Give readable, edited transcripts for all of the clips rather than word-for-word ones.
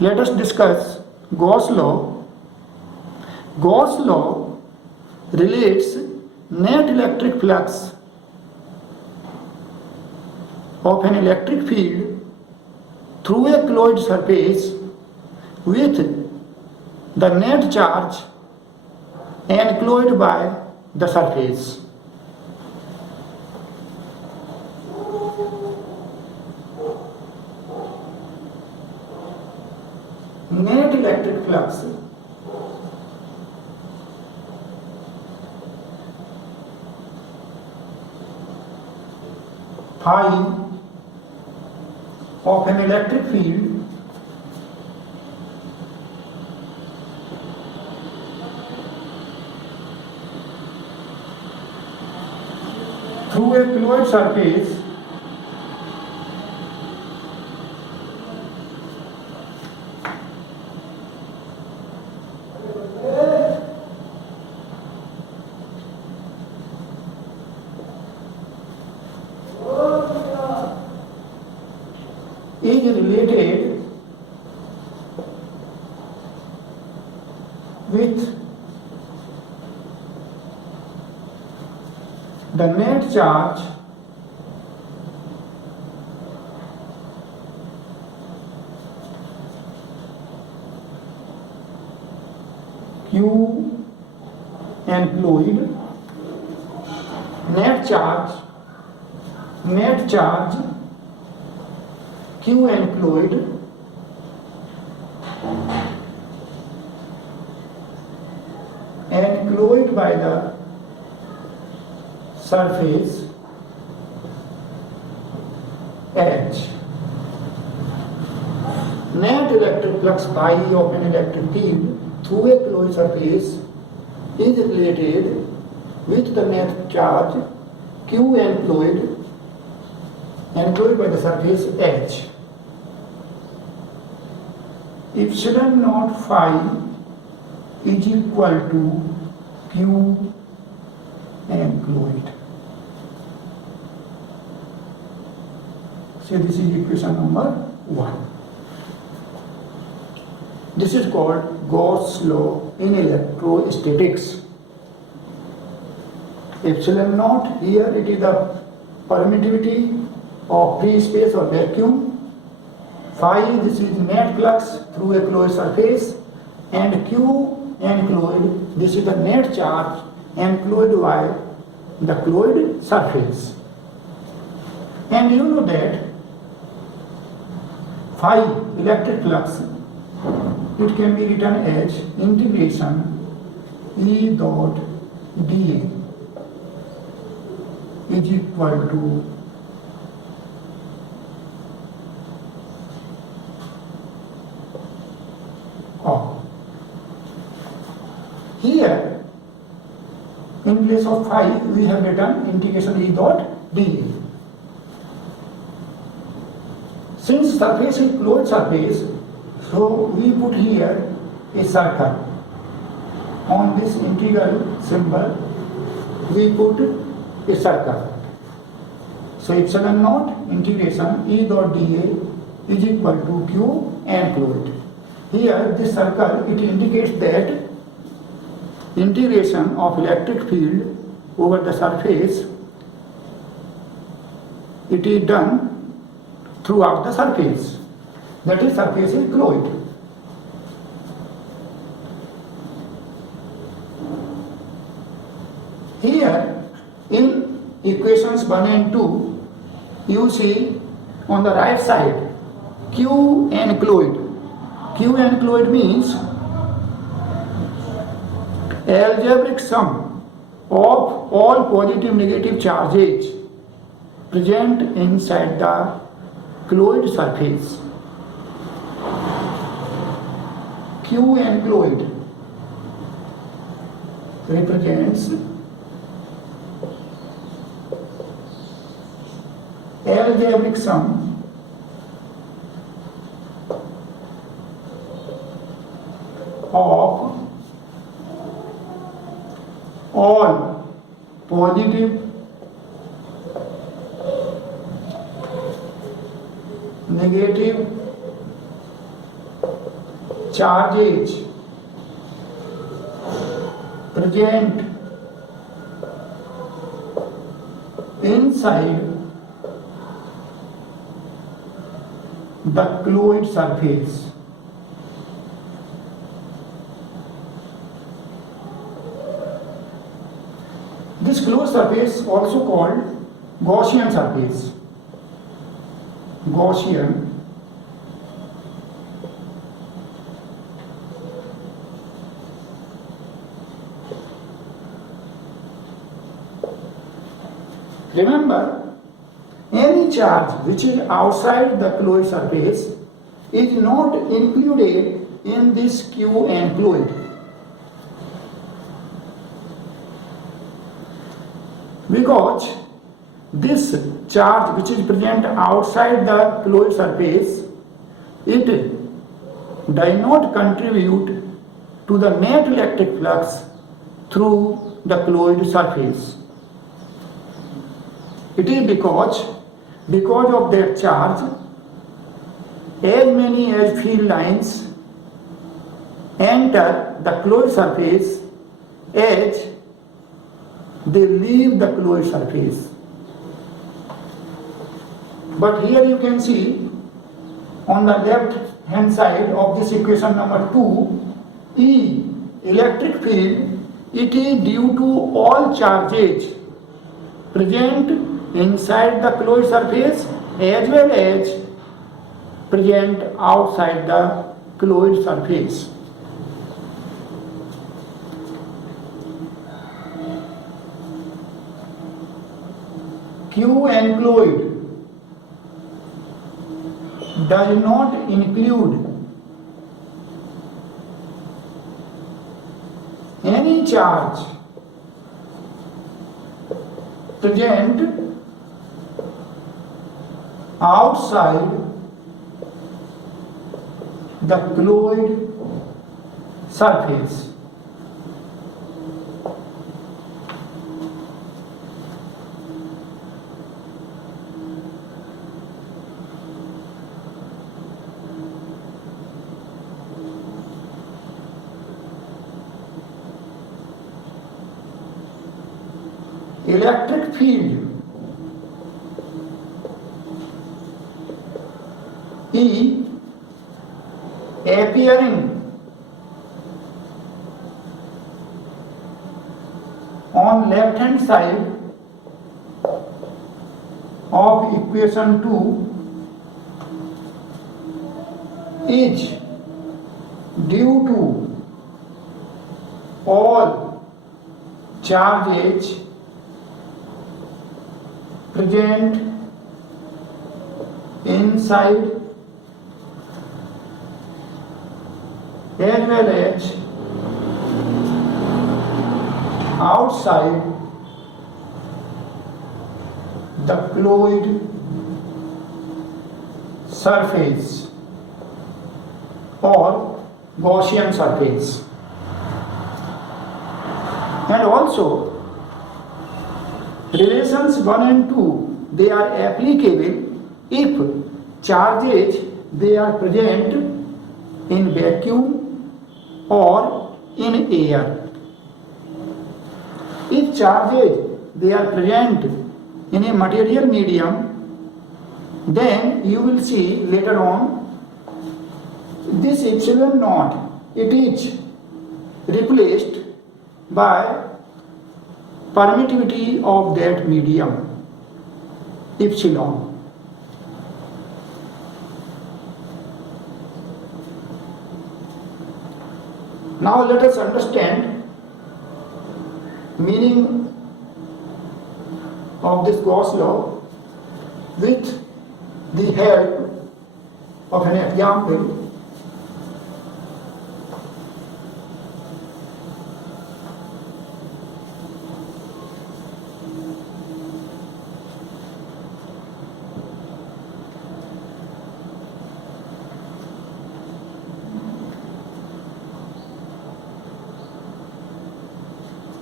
Let us discuss Gauss law. Gauss law relates net electric flux of an electric field through a closed surface with the net charge enclosed by the surface. Net electric flux phi of an electric field through a closed surface is related with the net charge Q enclosed, net charge Q enclosed by the surface H. Net electric flux phi of an electric field through a closed surface is related with the net charge Q enclosed by the surface H. Epsilon naught phi is equal to Q enclosed. So this is equation number 1. This is called Gauss law in electrostatics. Epsilon naught, here it is the permittivity of free space or vacuum. Phi, this is net flux through a closed surface, and Q enclosed, this is the net charge enclosed by the closed surface. And you know that phi, electric flux, it can be written as integration E dot dA is equal to Here, in place of phi, we have written integration E dot dA. Since surface is closed surface, so we put here a circle. On this integral symbol, we put a circle. So epsilon naught integration E dot dA is equal to Q enclosed. Here, this circle, it indicates that integration of electric field over the surface, it is done throughout the surface. That is, surface is closed. Here, in equations 1 and 2, you see on the right side, Q enclosed. Q enclosed means algebraic sum of all positive negative charges present inside the closed surface. Q enclosed represents algebraic sum of all positive, negative charges present inside the colloid surface. This closed surface also called Gaussian surface. Gaussian remember, any charge which is outside the colloid surface is not included in this Q and fluid. Because this charge which is present outside the colloid surface, it does not contribute to the net electric flux through the colloid surface. It is because of that charge, as many as field lines enter the colloid surface as they leave the colloid surface. But here you can see on the left hand side of this equation number 2, E, electric field, it is due to all charges present inside the colloid surface as well as present outside the colloid surface. Q and colloid does not include any charge present outside the colloid surface. Electric field E appearing on left hand side of equation 2 is due to all charges present inside as well as outside the colloid surface or Gaussian surface. And also relations 1 and 2, they are applicable if charges they are present in vacuum or in air. If charges they are present in a material medium, then you will see later on this epsilon naught, it is replaced by permittivity of that medium, epsilon. Now let us understand meaning of this Gauss law with the help of an example.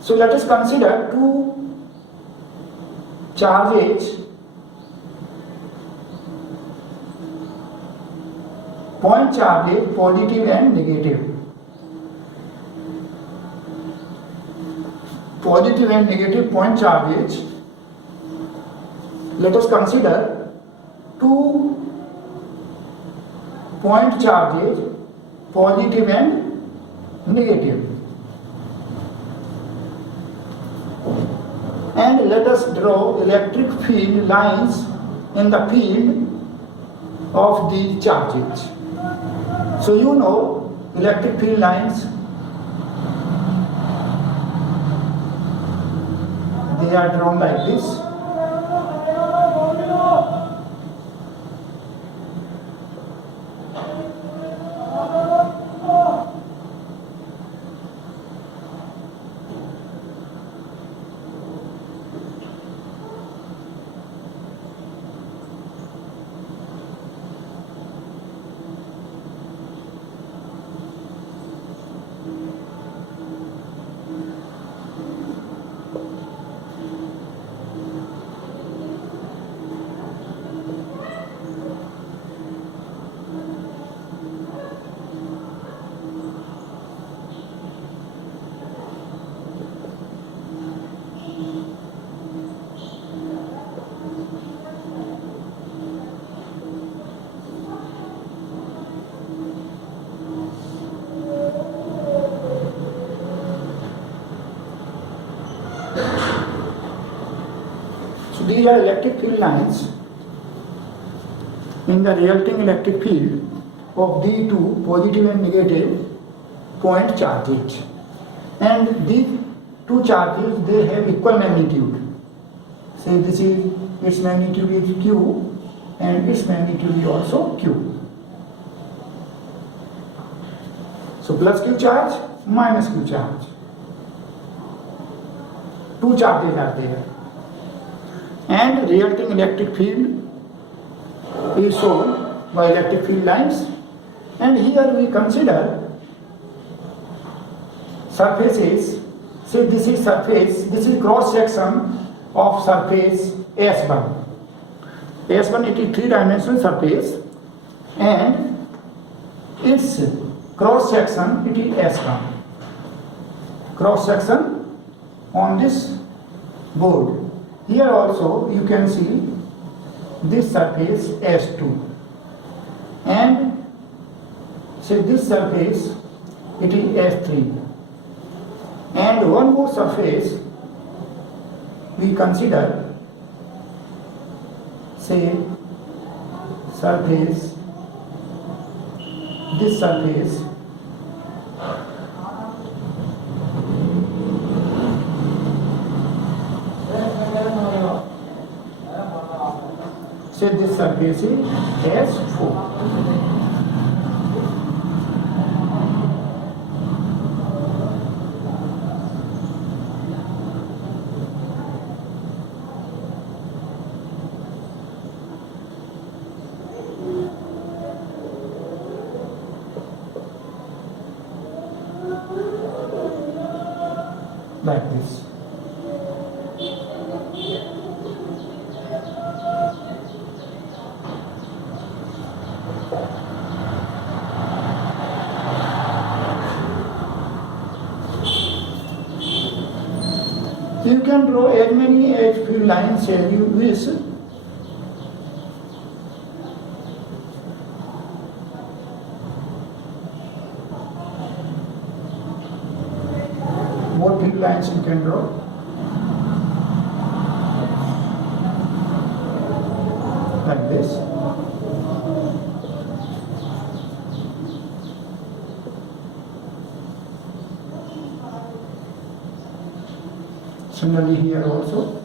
So let us consider two charges point charges, positive and negative. Positive and negative point charges. Let us consider 2 point charges, positive and negative. And let us draw electric field lines in the field of these charges. So you know electric field lines, they are drawn like this. These are electric field lines in the resulting electric field of the two positive and negative point charges. And these two charges, they have equal magnitude. Say this is, its magnitude is Q and its magnitude is also Q. So plus Q charge, minus Q charge. Two charges are there. And resulting electric field is shown by electric field lines. And here we consider surfaces. Say this is surface, this is cross section of surface S1. S1, it is three-dimensional surface, and its cross section, it is S1. Cross section on this board. Here also you can see this surface S2, and say this surface, it is S3, and one more surface we consider, say surface, this surface, say this surface is S4. Like this. You can draw as many as few lines as you wish. More few lines you can draw. Like this. Similarly here also.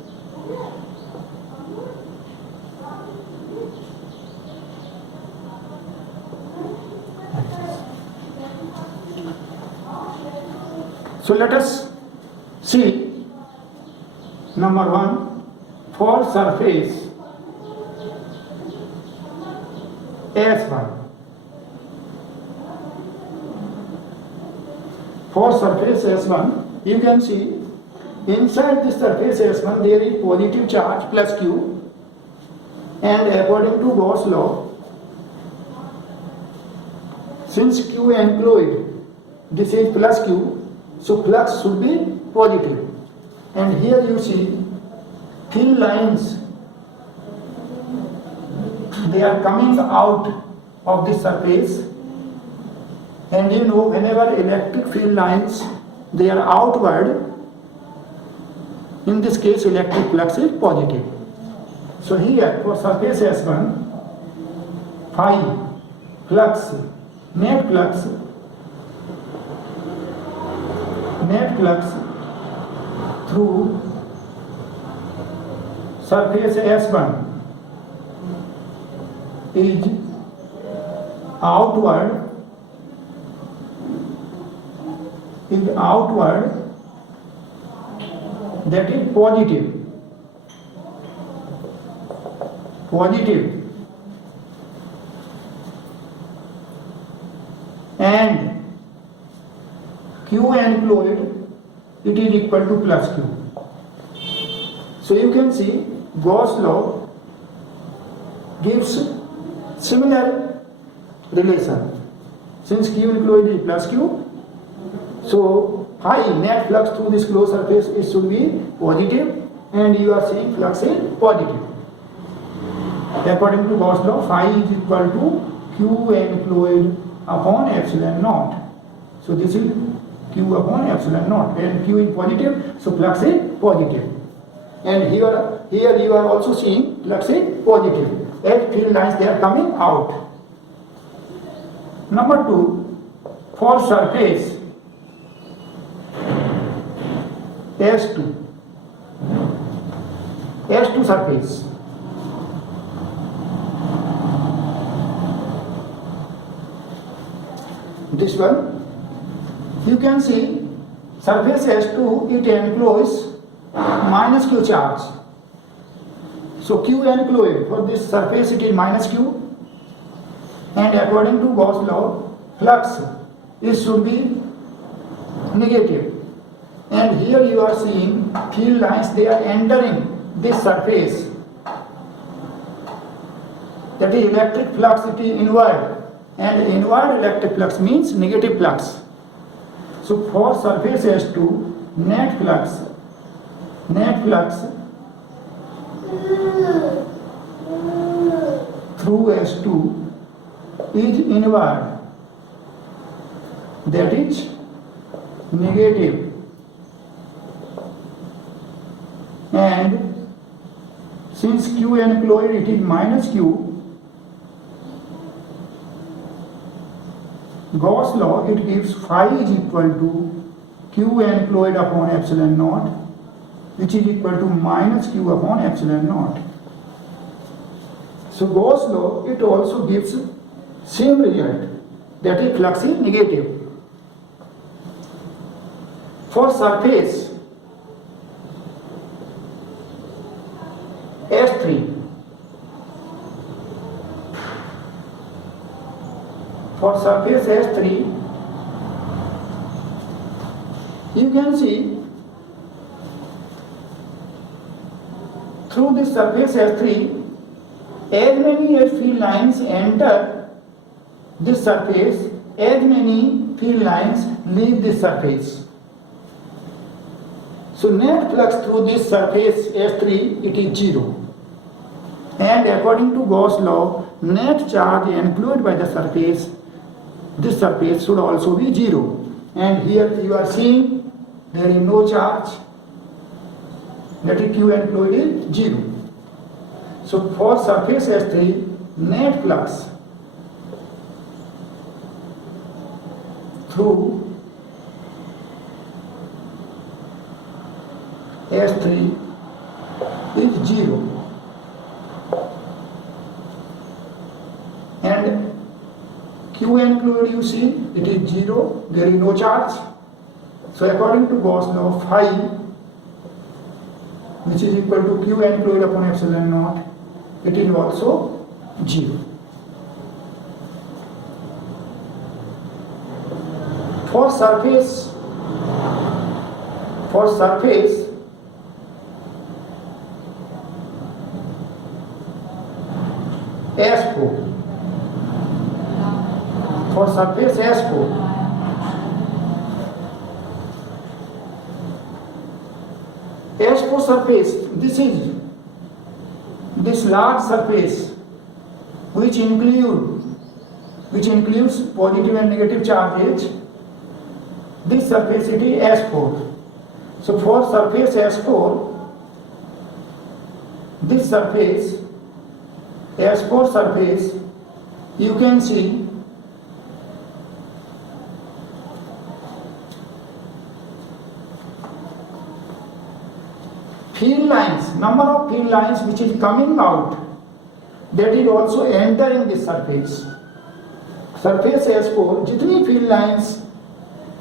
So let us see number 1 for surface S1. For surface S1, you can see inside this surface S1 there is positive charge plus Q, and according to Gauss law, since q enclosed, this is plus q, so flux should be positive. And here you see thin lines, they are coming out of this surface. And you know, whenever electric field lines, they are outward, in this case electric flux is positive. So here for surface S1, phi flux, net flux through surface S1 is outward, that is positive, and q enclosed, it is equal to plus q. So you can see Gauss law gives similar relation. Since q enclosed is plus q, so phi net flux through this closed surface, it should be positive, and you are seeing flux is positive. According to Gauss law, phi is equal to q enclosed upon epsilon naught. So this is q upon epsilon naught, and q is positive, so flux is positive. And here you are also seeing flux is positive, as field lines they are coming out. Number 2, for surface S2 surface, this one, you can see surface S2, it encloses minus q charge. So q enclosed for this surface, it is minus q, and according to Gauss law, flux it should be negative. And here you are seeing field lines, they are entering this surface, that is electric flux, it is inward, and inward electric flux means negative flux. So for surface S2, net flux through S2 is inward, that is negative. And since q enclosed, it is minus q, Gauss law, it gives phi is equal to q enclosed upon epsilon naught, which is equal to minus q upon epsilon naught. So Gauss law, it also gives same result, that is flux is negative. For surface S3, for surface S3, you can see through this surface S3, as many as field lines enter this surface, as many field lines leave this surface. So net flux through this surface S3, it is 0. And according to Gauss law, net charge enclosed by the surface, this surface should also be 0. And here you are seeing there is no charge, that is q enclosed is 0. So for surface S3, net flux through S3 is 0, and q enclosed, you see, it is 0, there is no charge. So according to Gauss law, phi, which is equal to q enclosed upon epsilon naught, it is also 0. For surface S4, for surface S4. S4 surface, this is this large surface which includes positive and negative charges. This surface it is S4. So for surface S4, this surface S4 surface, you can see field lines, number of field lines which is coming out, that is also entering this surface. Surface S4 जितनी field lines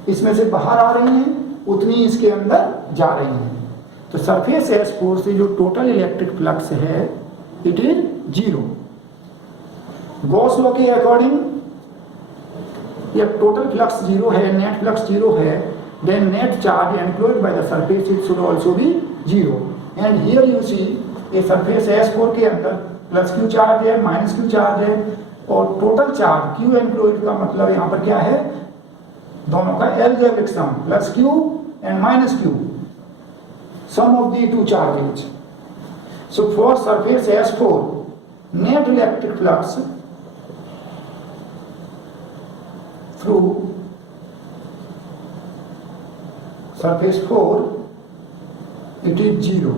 इसमें से बाहर आ रही हैं उतनी इसके अंदर जा रही हैं. तो सरफेस S4 से जो टोटल इलेक्ट्रिक फ्लक्स है इट इज 0. गॉस लॉ के अकॉर्डिंग ये टोटल फ्लक्स 0 है, नेट फ्लक्स 0 है, then net charge enclosed by the surface it should also be 0. And here you see ये सरफेस S4 के अंदर प्लस क्यू चार्ज है, minus Q charge है, और टोटल चार्ज क्यू एनक्लोज्ड का मतलब यहाँ पर क्या है, दोनों का algebraic sum plus Q and minus Q, sum of the two charges. So for surface S4, net electric flux through surface 4, it is 0.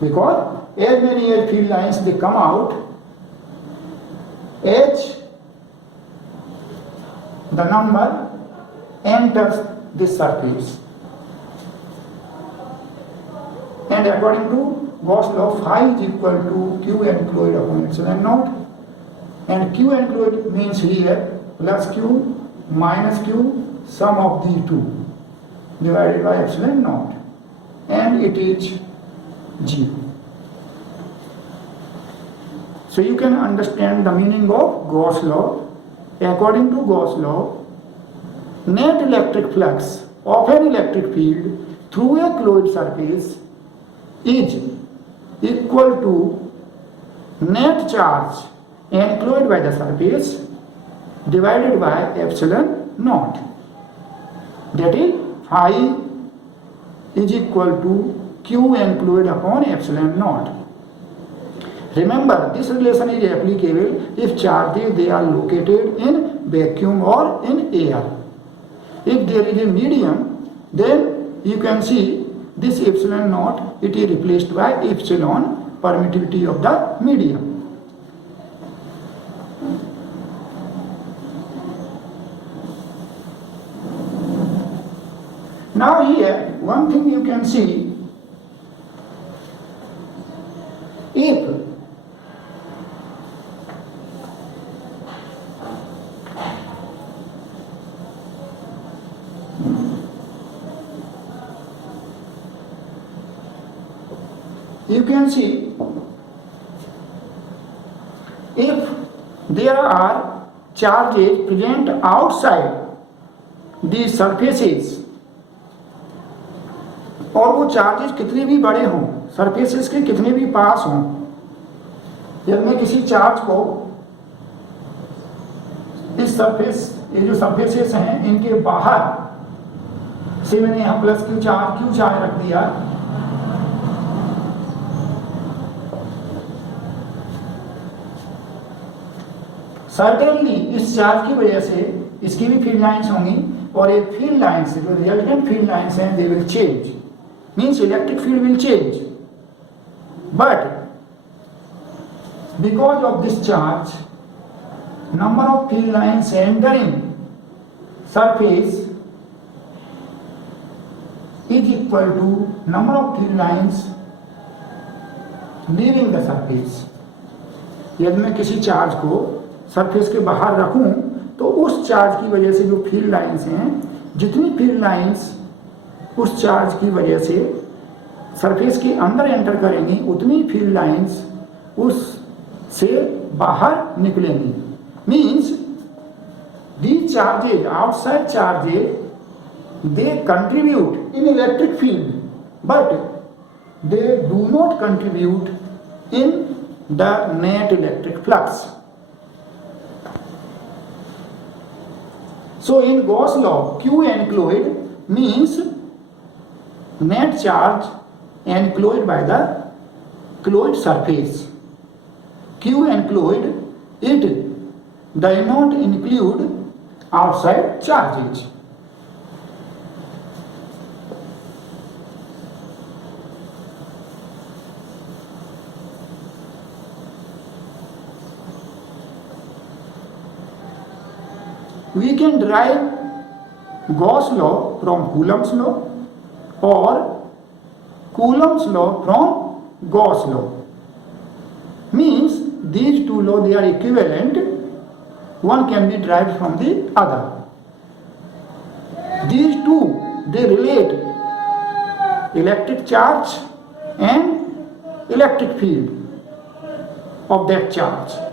Because as many as field lines they come out, H the number enters this surface. And according to Gauss law, phi is equal to Q enclosed upon epsilon naught, and Q enclosed means here plus Q minus Q sum of the two divided by epsilon naught, and it is 0. So you can understand the meaning of Gauss law. According to Gauss law, net electric flux of an electric field through a closed surface is equal to net charge enclosed by the surface divided by epsilon naught. That is phi is equal to Q enclosed upon epsilon naught. Remember, this relation is applicable if charges they are located in vacuum or in air. If there is a medium, then you can see this epsilon naught, it is replaced by epsilon, permittivity of the medium. Now here, one thing you can see, if you can see if there are charges present outside these surfaces, और वो charges कितने भी बड़े हों, surfaces के कितने भी पास हों, यदि मैं किसी चार्ज को इस सरफेस, ये जो सरफेसेस हैं इनके बाहर से मैंने यहाँ प्लस क्यू चार्ज रख दिया, सर्टेनली इस चार्ज की वजह से इसकी भी फील्ड लाइंस होंगी, और ये फील्ड लाइंस जो रिजल्टेंट फील्ड लाइंस हैं they will change, means electric field will change. But because of this charge number of field lines entering surface is equal to number of field lines leaving the surface. यदि मैं किसी charge को surface के बाहर रखूं तो उस charge की वजह से जो फील्ड लाइंस हैं, जितनी फील्ड लाइंस उस चार्ज की वजह से सरफेस के अंदर एंटर करेंगी उतनी फील्ड लाइंस उस से बाहर निकलेंगी. Means these charges, outside charges, they contribute in electric field, but they do not contribute in the net electric flux. So in Gauss law, Q enclosed means net charge enclosed by the closed surface. Q enclosed, it does not include outside charges. We can derive Gauss law from Coulomb's law or Coulomb's law from Gauss law. Means these two laws, they are equivalent. One can be derived from the other. These two, they relate electric charge and electric field of that charge.